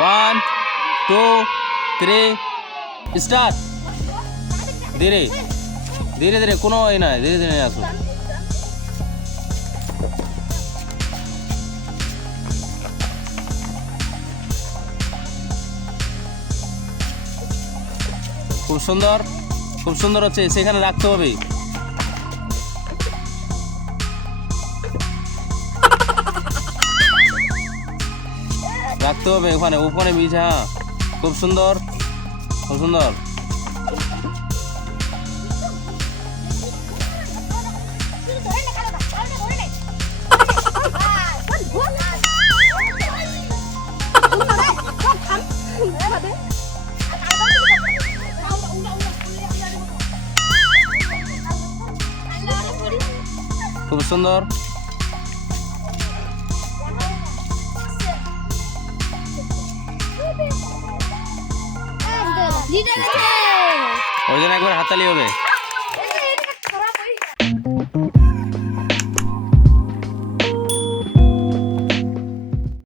1 2 3 start. ধীরে ধীরে ধীরে, কোনো এই নয়, ধীরে ধীরে আসো। খুব সুন্দর, খুব সুন্দর হচ্ছে। সেখানে রাখতে হবে, রাখতে হবে ওখানে, ওখানে বীজ। হ্যাঁ, খুব সুন্দর, খুব সুন্দর। খুব সুন্দর। ওই জন্য একবার হাততালি হবে।